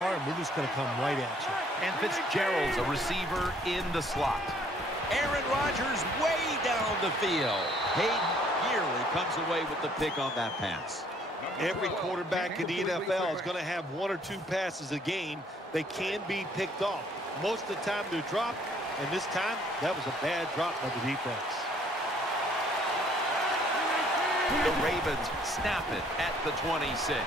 And we're just going to come right at you. And Fitzgerald's a receiver in the slot. Aaron Rodgers way down the field. Hayden nearly comes away with the pick on that pass. Every quarterback in the NFL is going to have one or two passes a game. They can be picked off. Most of the time they're dropped, and this time that was a bad drop by the defense. The Ravens snap it at the 26.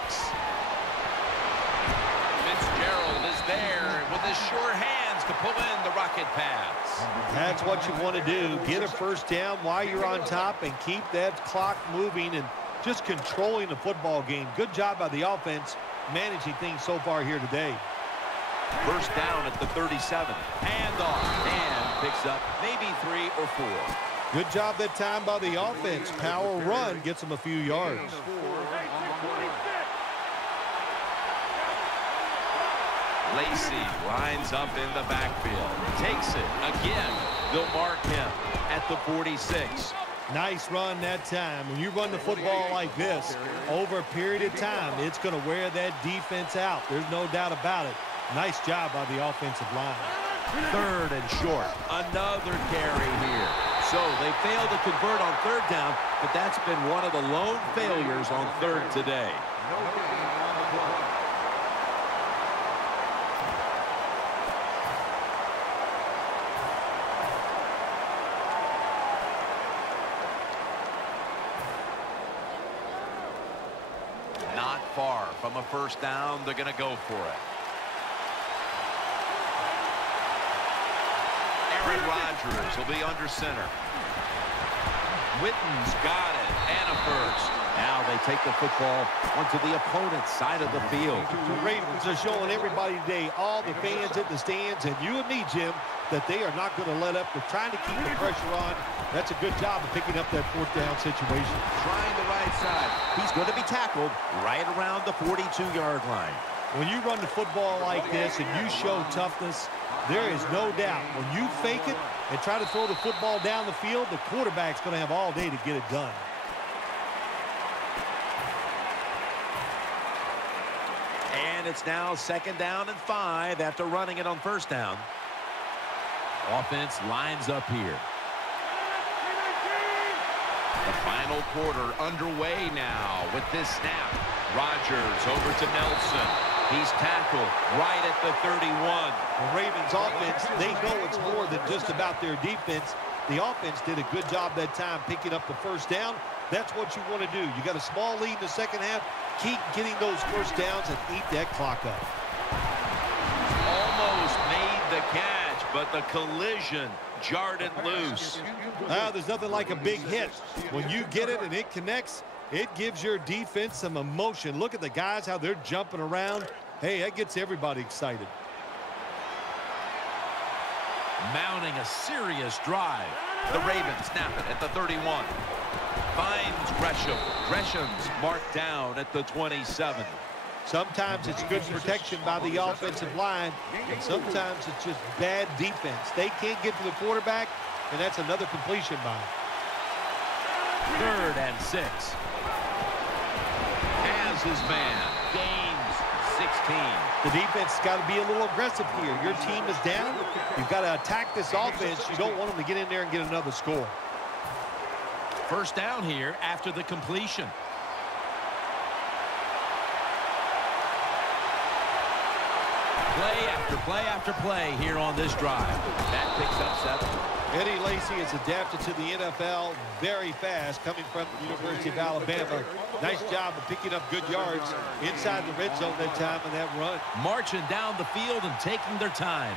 Fitzgerald is there with his sure hands to pull in the rocket pass. That's what you want to do. Get a first down while you're on top and keep that clock moving and just controlling the football game. Good job by the offense managing things so far here today. First down at the 37. Handoff and picks up maybe 3 or 4. Good job that time by the offense. Power run gets them a few yards. Lacy lines up in the backfield. Takes it again. They'll mark him at the 46. Nice run that time. When you run the football like this, over a period of time, it's going to wear that defense out. There's no doubt about it. Nice job by the offensive line. Third and short. Another carry here. So they failed to convert on third down, but that's been one of the lone failures on third today. Not far from a first down. They're going to go for it. Aaron Rodgers will be under center. Witten's got it, and a first. Now they take the football onto the opponent's side of the field. The Ravens are showing everybody today, all the fans in the stands, and you and me, Jim, that they are not going to let up. They're trying to keep the pressure on. That's a good job of picking up that fourth down situation. Trying the right side. He's going to be tackled right around the 42-yard line. When you run the football like this and you show toughness, there is no doubt when you fake it and try to throw the football down the field, the quarterback's going to have all day to get it done. And it's now 2nd down and 5 after running it on first down. Offense lines up here. The final quarter underway now with this snap. Rodgers over to Nelson. He's tackled right at the 31. The Ravens offense, they know it's more than just about their defense. The offense did a good job that time picking up the first down. That's what you want to do. You got a small lead in the second half. Keep getting those first downs and eat that clock up. Almost made the catch, but the collision jarred it loose. There's nothing like a big hit. When you get it and it connects, it gives your defense some emotion. Look at the guys, how they're jumping around. Hey, that gets everybody excited. Mounting a serious drive. The Ravens snap it at the 31. Finds Gresham. Gresham's marked down at the 27. Sometimes it's good protection by the offensive line, and sometimes it's just bad defense. They can't get to the quarterback, and that's another completion by him. 3rd and 6. Has his man. Gains 16. The defense has got to be a little aggressive here. Your team is down. You've got to attack this offense. You don't want them to get in there and get another score. First down here after the completion. Play after play after play here on this drive. That picks up 7. Eddie Lacy has adapted to the NFL very fast, coming from the University of Alabama. Nice job of picking up good yards inside the red zone that time in that run. Marching down the field and taking their time.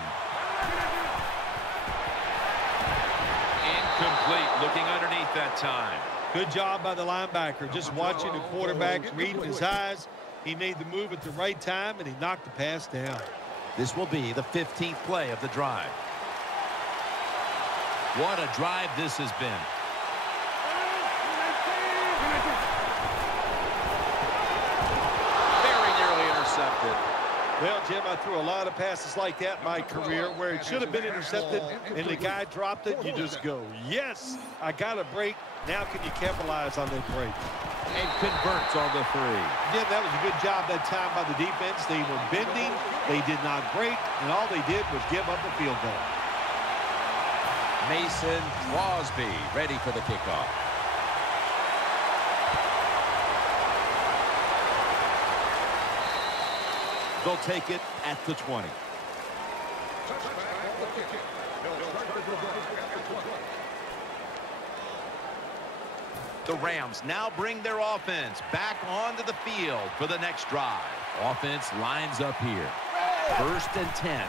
Incomplete, looking underneath that time. Good job by the linebacker, just watching the quarterback, reading his eyes. He made the move at the right time, and he knocked the pass down. This will be the 15th play of the drive. What a drive this has been. Very nearly intercepted. Well, Jim, I threw a lot of passes like that in my career where it should have been intercepted and the guy dropped it. You just go, yes, I got a break. Now can you capitalize on that break? And converts on the 3. Yeah, that was a good job that time by the defense. They were bending. They did not break, and all they did was give up a field goal. Mason Crosby ready for the kickoff. They'll take it at the 20. The Rams now bring their offense back onto the field for the next drive. Offense lines up here. 1st and 10.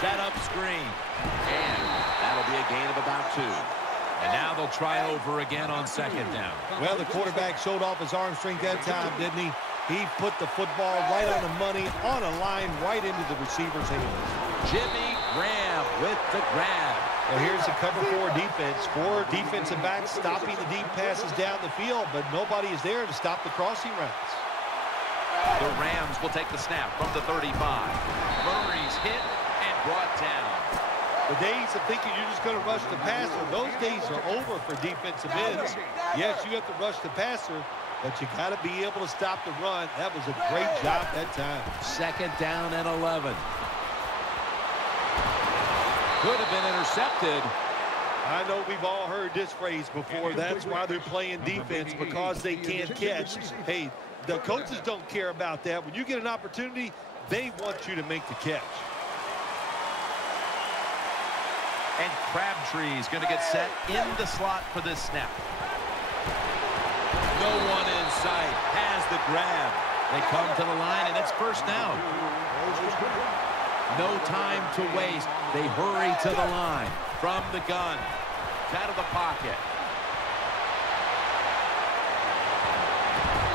Set up screen. And that'll be a gain of about 2. And now they'll try over again on 2nd down. Well, the quarterback showed off his arm strength that time, didn't he? He put the football right on the money, on a line, right into the receiver's hands. Jimmy Graham with the grab. Well, here's the cover 4 defense. 4 defensive backs stopping the deep passes down the field, but nobody is there to stop the crossing routes. The Rams will take the snap from the 35. Murray's hit and brought down. The days of thinking you're just going to rush the passer, those days are over for defensive ends. Yes, you have to rush the passer, but you got to be able to stop the run. That was a great job that time. 2nd down and 11. Could have been intercepted. I know we've all heard this phrase before. That's why they're playing defense, because they can't catch. Hey, the coaches don't care about that. When you get an opportunity, they want you to make the catch. And Crabtree's going to get set in the slot for this snap. No one in sight. Has the grab. They come to the line, and it's 1st down. No time to waste. They hurry to the line. From the gun. Out of the pocket.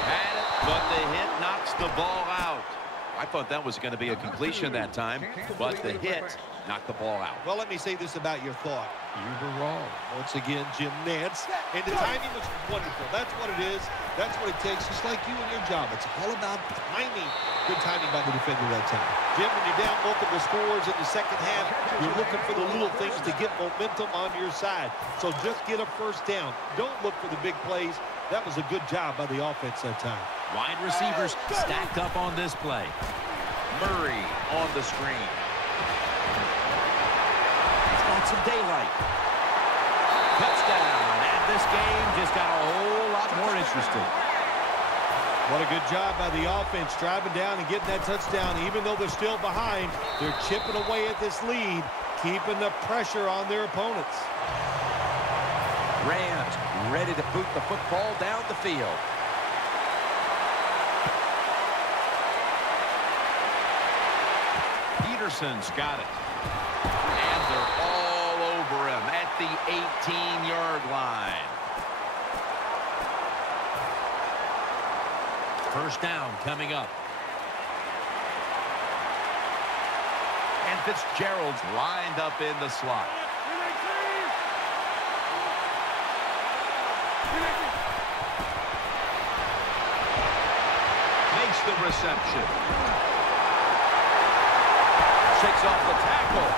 Had it, but the hit knocks the ball out. I thought that was going to be a completion that time, but the hit knocked the ball out. Well, let me say this about your thought. You were wrong. Once again, Jim Nantz. And the timing was wonderful. That's what it is. That's what it takes, just like you and your job. It's all about timing. Good timing by the defender that time. Jim, when you're down multiple scores in the 2nd half, you're looking for the little things to get momentum on your side. So just get a 1st down. Don't look for the big plays. That was a good job by the offense that time. Wide receivers stacked up on this play. Murray on the screen. He's got some daylight. Touchdown. And this game just got a whole lot more interesting. What a good job by the offense, driving down and getting that touchdown. Even though they're still behind, they're chipping away at this lead, keeping the pressure on their opponents. Rams ready to boot the football down the field. Peterson's got it. And they're all over him at the 18-yard line. 1st down coming up. And Fitzgerald's lined up in the slot. Makes the reception. Shakes off the tackle.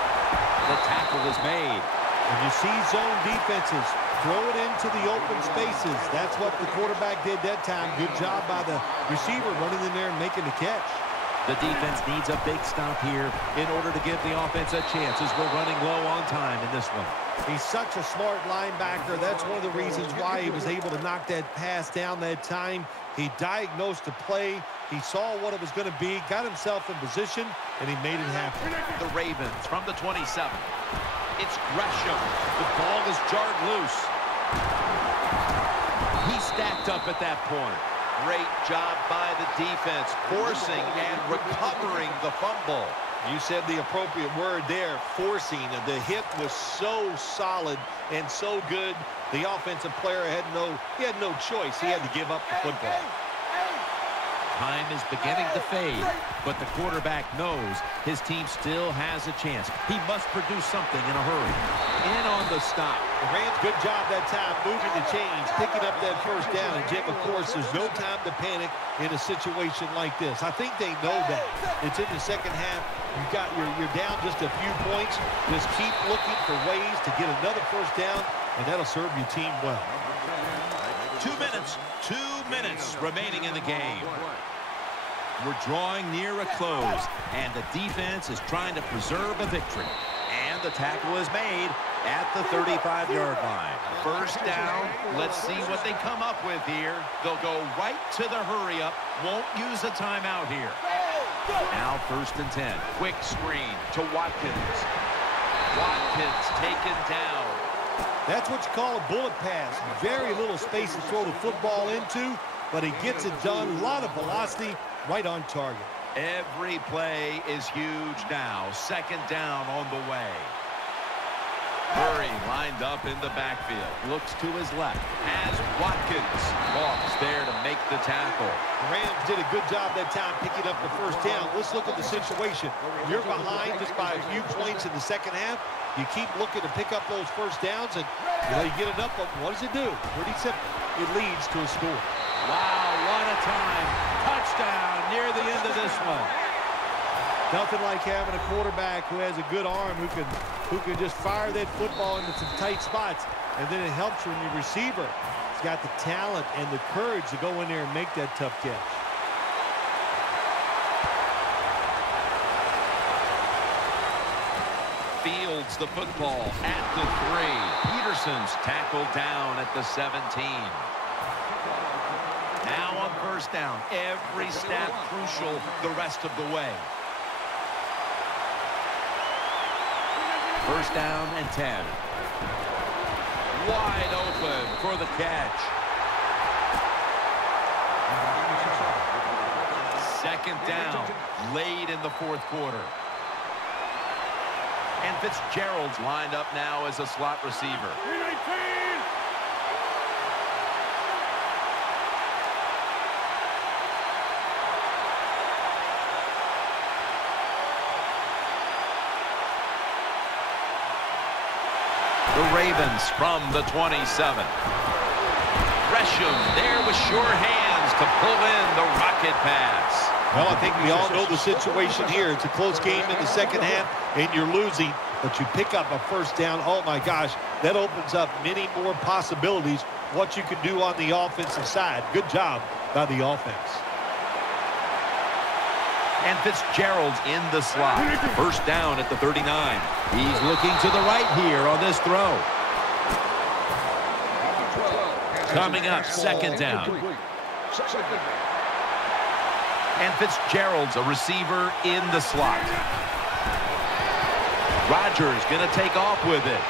The tackle is made. When you see zone defenses, throw it into the open spaces. That's what the quarterback did that time. Good job by the receiver running in there and making the catch. The defense needs a big stop here in order to give the offense a chance as we're running low on time in this one. He's such a smart linebacker. That's one of the reasons why he was able to knock that pass down that time. He diagnosed the play. He saw what it was going to be, got himself in position, and he made it happen. The Ravens from the 27. It's Gresham. The ball is jarred loose. He stacked up at that point. Great job by the defense, forcing and recovering the fumble. You said the appropriate word there, forcing. The hit was so solid and so good. The offensive player had no choice. He had to give up the football. Time is beginning to fade, but the quarterback knows his team still has a chance. He must produce something in a hurry. In on the stop. The Rams, good job that time moving the chains, picking up that first down. And Jim, of course, there's no time to panic in a situation like this. I think they know that. It's in the second half. You're down just a few points. Just keep looking for ways to get another first down, and that'll serve your team well. 2 minutes remaining in the game. We're drawing near a close, and the defense is trying to preserve a victory. And the tackle is made at the 35-yard line. First down. Let's see what they come up with here. They'll go right to the hurry-up. Won't use a timeout here. Now 1st and 10. Quick screen to Watkins. Watkins taken down. That's what you call a bullet pass. Very little space to throw the football into, but he gets it done. A lot of velocity, right on target. Every play is huge now. 2nd down on the way. Murray lined up in the backfield. Looks to his left. Has Watkins. Moss there to make the tackle. The Rams did a good job that time picking up the first down. Let's look at the situation. You're behind just by a few points in the second half. You keep looking to pick up those first downs, and you get it up, but what does it do? Pretty simple. It leads to a score. Wow, what a time. Touchdown near the end of this one. Nothing like having a quarterback who has a good arm who can just fire that football into some tight spots, and then it helps when your receiver has got the talent and the courage to go in there and make that tough catch. Fields the football at the 3. Peterson's tackled down at the 17. Now on first down. Every snap crucial the rest of the way. 1st down and 10. Wide open for the catch. 2nd down. Late in the 4th quarter. And Fitzgerald's lined up now as a slot receiver. The Ravens from the 27. Gresham there with sure hands to pull in the rocket pass. Well, I think we all know the situation here. It's a close game in the second half, and you're losing, but you pick up a first down. Oh, my gosh, that opens up many more possibilities, what you can do on the offensive side. Good job by the offense. And Fitzgerald's in the slot. First down at the 39. He's looking to the right here on this throw. Coming up, 2nd down. And Fitzgerald's a receiver in the slot. Rodgers going to take off with it.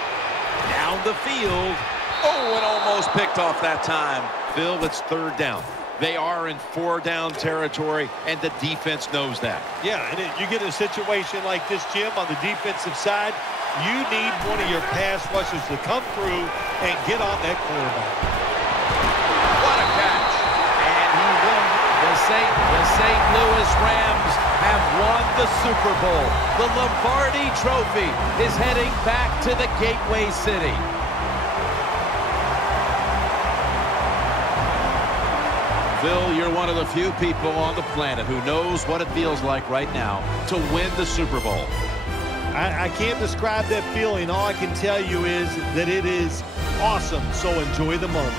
Down the field. Oh, and almost picked off that time. Phil, it's 3rd down. They are in 4-down territory, and the defense knows that. Yeah, and you get a situation like this, Jim, on the defensive side, you need one of your pass rushers to come through and get on that quarterback. What a catch. And he wins. The St. Louis Rams have won the Super Bowl. The Lombardi Trophy is heading back to the Gateway City. Phil, you're one of the few people on the planet who knows what it feels like right now to win the Super Bowl. I can't describe that feeling. All I can tell you is that it is awesome, so enjoy the moment.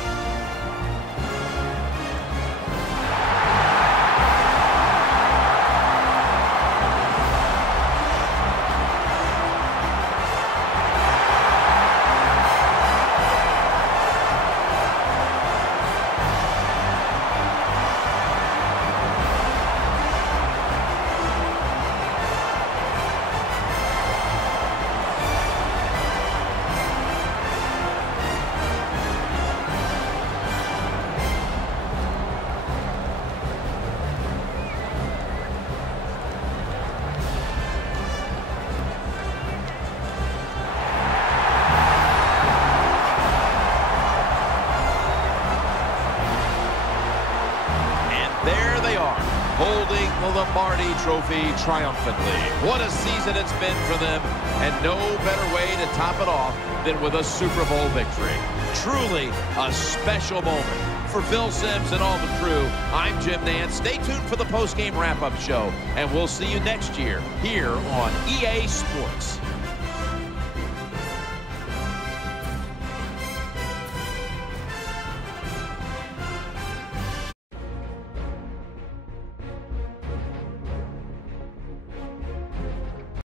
trophy triumphantly. What a season it's been for them, and no better way to top it off than with a Super Bowl victory. Truly a special moment. For Phil Simms and all the crew, I'm Jim Nance. Stay tuned for the post-game wrap-up show, and we'll see you next year here on EA Sports.